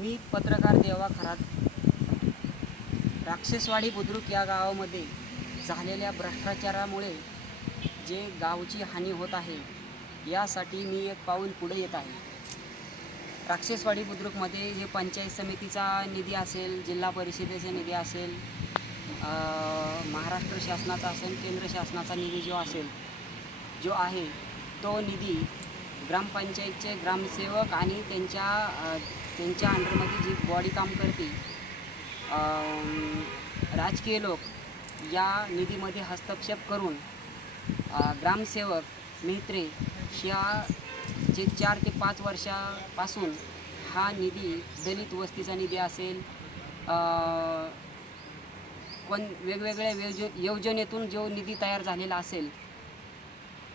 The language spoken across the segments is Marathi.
मी पत्रकार देवा खरात राक्षसवाडी बुद्रुक या गावामध्ये झालेल्या भ्रष्टाचारामुळे जे गावची हानी होत आहे यासाठी मी एक पाऊल पुढे येत आहे. राक्षसवाडी बुद्रुकमध्ये जे पंचायत समितीचा निधी असेल जिल्हा परिषदेचा निधी असेल महाराष्ट्र शासनाचा असेल केंद्र शासनाचा निधी जो असेल जो आहे तो निधी ग्रामपंचायतचे ग्रामसेवक आणि त्यांच्या त्यांच्या अंडरमध्ये जी बॉडी काम करते राजकीय लोक या निधीमध्ये हस्तक्षेप करून ग्रामसेवक मित्रे ह्या जे चार ते पाच वर्षापासून हा निधी दलित वस्तीचा निधी असेल पण कोण वेगवेगळ्या योज योजनेतून जो निधी तयार झालेला असेल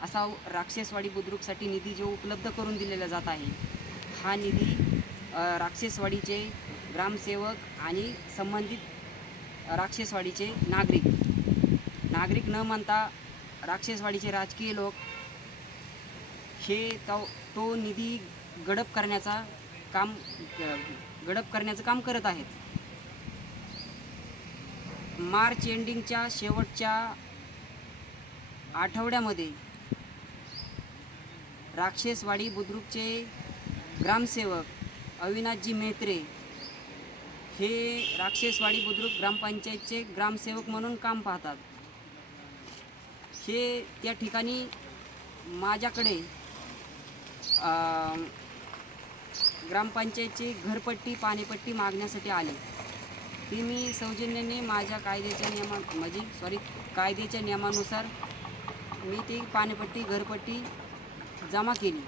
असा राक्षसवाडी बुद्रुकसाठी निधी जो उपलब्ध करून दिलेला जात आहे हा निधी राक्षसवाडीचे ग्रामसेवक आणि संबंधित राक्षसवाडीचे नागरिक. नागरिक न म्हणता राक्षसवाडीचे राजकीय लोक हे तो तो निधी गडप करण्याचा काम ग- गडप करण्याचं काम करत आहेत. मार्च एंडिंगच्या शेवटच्या आठवड्यामध्ये राक्षसवाडी बुद्रुकचे ग्रामसेवक अविनाशजी मेत्रे हे राक्षसवाडी बुद्रुक ग्रामपंचायतचे ग्रामसेवक म्हणून काम पाहतात. हे त्या ठिकाणी माझ्याकडे ग्रामपंचायतची घरपट्टी पाणीपट्टी मागण्यासाठी आले. ती मी सौजन्याने माझ्या कायद्याच्या नियमा म्हणजे सॉरी कायद्याच्या नियमानुसार मी ती पाणीपट्टी घरपट्टी जमा केली.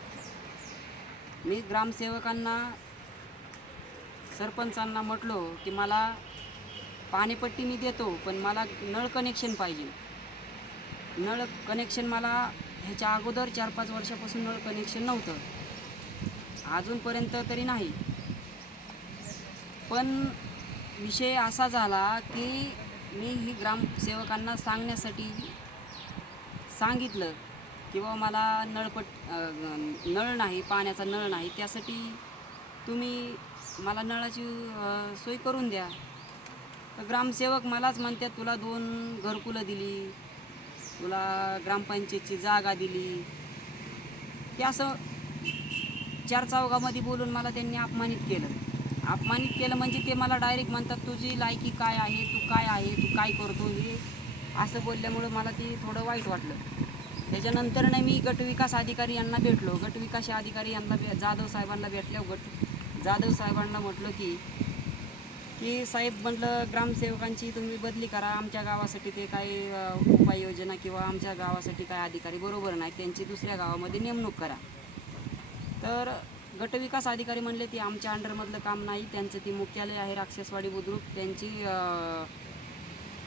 मी ग्रामसेवकांना सरपंचांना म्हटलो की मला पाणीपट्टी मी देतो पण मला नळ कनेक्शन पाहिजे. नळ कनेक्शन मला ह्याच्या अगोदर चार पाच वर्षापासून नळ कनेक्शन नव्हतं. अजूनपर्यंत तरी नाही. पण विषय असा झाला की मी ही ग्रामसेवकांना सांगण्यासाठी सांगितलं की बाबा मला नळपट नळ नाही पाण्याचा नळ नाही त्यासाठी तुम्ही मला नळाची सोय करून द्या. तर ग्रामसेवक मलाच म्हणतात तुला दोन घरकुलं दिली तुला ग्रामपंचायतची जागा दिली. हे असं चार चौघामध्ये बोलून मला त्यांनी अपमानित केलं. अपमानित केलं म्हणजे ते मला डायरेक्ट म्हणतात तुझी लायकी काय आहे तू काय आहे तू काय करतो? हे असं बोलल्यामुळं मला ते थोडं वाईट वाटलं. त्याच्यानंतर ना मी गटविकास अधिकारी यांना भेटलो. गटविकास अधिकारी यांना भे जाधव साहेबांना भेटल्यावर गट जाधव साहेबांना म्हटलं की की साहेब म्हटलं ग्रामसेवकांची तुम्ही बदली करा आमच्या गावासाठी ते काही उपाययोजना किंवा आमच्या गावासाठी काय अधिकारी बरोबर नाही त्यांची दुसऱ्या गावामध्ये नेमणूक करा. तर गटविकास अधिकारी म्हणले ती आमच्या अंडरमधलं काम नाही त्यांचं ती मुख्यालय आहे राक्षसवाडी बुद्रुक त्यांची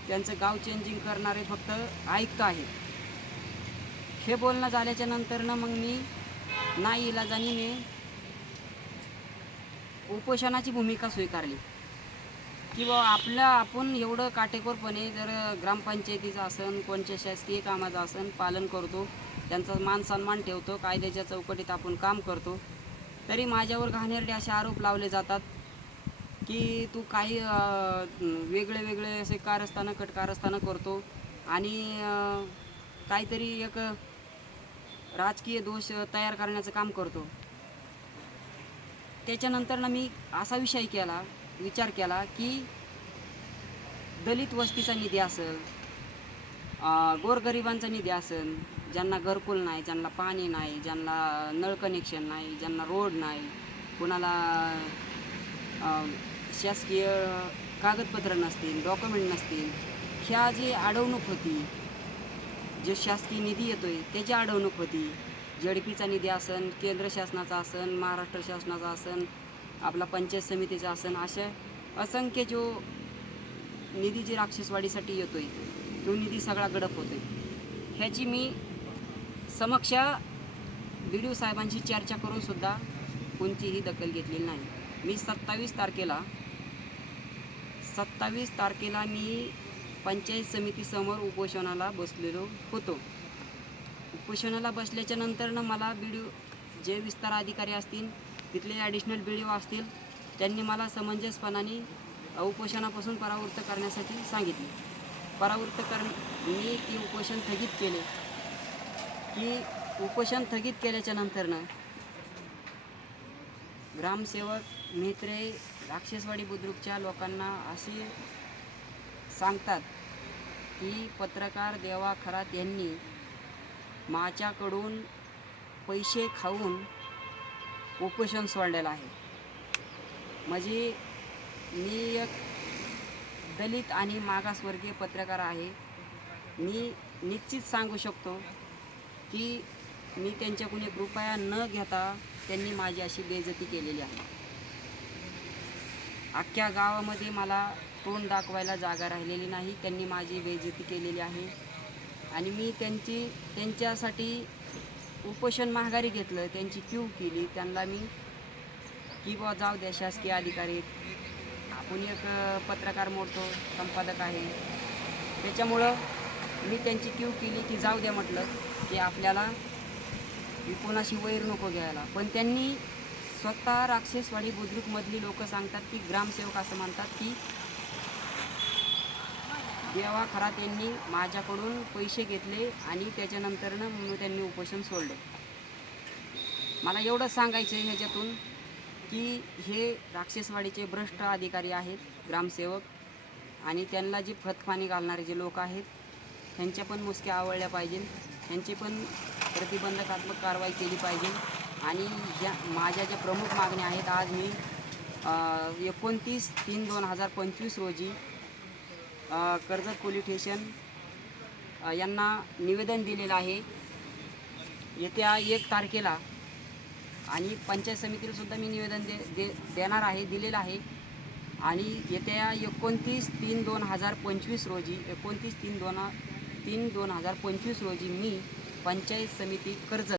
त्यांचं गाव चेंजिंग करणारे फक्त आयुक्त आहेत हे बोलणं झाल्याच्या नंतरनं मग मी नाही इलाजानी मी उपोषणाची भूमिका स्वीकारली. की बा आपलं आपण एवढं काटेकोरपणे जर ग्रामपंचायतीचं असन कोणत्या शासकीय कामाचं असन पालन करतो त्यांचा मान सन्मान ठेवतो कायद्याच्या चौकटीत आपण काम करतो तरी माझ्यावर घाणेरडे असे आरोप लावले जातात की तू काही वेगळे वेगळे असे कारस्थानं कटकारस्थानं करतो आणि काहीतरी एक राजकीय दोष तयार करण्याचं काम करतो. त्याच्यानंतर ना मी असा विषय केला विचार केला की दलित वस्तीचा निधी असेल गोरगरिबांचा निधी असेल ज्यांना घरकुल नाही ज्यांना पाणी नाही ज्यांना नळ कनेक्शन नाही ज्यांना रोड नाही कुणाला शासकीय कागदपत्र नसतील डॉक्युमेंट नसतील ह्या जी अडवणूक होती जो शासकीय निधी येतोय त्याची अडवणूक होती. जडपीचा निधी असन केंद्र शासनाचा असन महाराष्ट्र शासनाचा असन आपला पंचायत समितीचा असन अशा असंख्य जो निधी जे राक्षसवाडीसाठी आहे तो निधी सगळा गडप होतो आहे ह्याची मी समक्ष बी डी ओ साहेबांशी चर्चा करूनसुद्धा कोणतीही दखल घेतलेली नाही. मी सत्तावीस तारखेला सत्तावीस तारखेला मी पंचायत समितीसमोर उपोषणाला बसलेलो होतो. उपोषणाला बसल्याच्या नंतरनं मला बी डी जे विस्तार अधिकारी असतील तिथले ॲडिशनल बी डी ओ असतील त्यांनी मला समंजसपणाने उपोषणापासून परावृत्त करण्यासाठी सांगितले. परावृत्त कर मी ती उपोषण स्थगित केले. की उपोषण स्थगित केल्याच्या नंतरनं ग्रामसेवक मेत्रे राक्षसवाडी बुद्रुकच्या लोकांना असे सांगतात की पत्रकार देवा खरात यांनी माझ्याकडून पैसे खाऊन उपोषण सोडलेलं आहे. म्हणजे मी एक दलित आणि मागासवर्गीय पत्रकार आहे. मी निश्चित सांगू शकतो की मी त्यांच्याकडून एक रुपया न घेता त्यांनी माझी अशी बेइज्जती केलेली आहे. अख्ख्या गावामध्ये मला तोंड दाखवायला जागा राहिलेली नाही. त्यांनी माझी बेइज्जती केलेली आहे. आणि मी त्यांची त्यांच्यासाठी उपोषण माघारी घेतलं त्यांची क्यू केली त्यांना मी की बा जाऊ द्या शासकीय अधिकारी आपण एक पत्रकार मोडतो संपादक आहे. त्याच्यामुळं मी त्यांची क्यू केली की जाऊ द्या म्हटलं की आपल्याला कोणाशी वैर नको घ्यायला. पण त्यांनी स्वतः राक्षसवाडी बुद्रुकमधली लोक सांगतात की ग्रामसेवक असं म्हणतात की देवा खरा त्यांनी माझ्याकडून पैसे घेतले आणि त्याच्यानंतरनं मग त्यांनी उपोषण सोडलं. मला एवढं सांगायचं आहे ह्याच्यातून की हे राक्षसवाडीचे भ्रष्ट अधिकारी आहेत ग्रामसेवक आणि त्यांना जी खतपाणी घालणारे जे लोक आहेत त्यांच्या पण मुसक्या आवळल्या पाहिजे ह्यांची पण प्रतिबंधकात्मक कारवाई केली पाहिजे आणि ज्या माझ्या ज्या प्रमुख मागण्या आहेत आज मी एकोणतीस तीन दोन हजार पंचवीस रोजी कर्जत पोलीस स्टेशन यांना निवेदन दिलेलं आहे. येत्या एक तारखेला आणि पंचायत समितीला सुद्धा मी निवेदन दे दे देणार आहे दिलेलं आहे. आणि येत्या एकोणतीस तीन दोन हजार पंचवीस रोजी एकोणतीस तीन दोन तीन दोन हजार पंचवीस रोजी मी पंचायत समिती कर्जत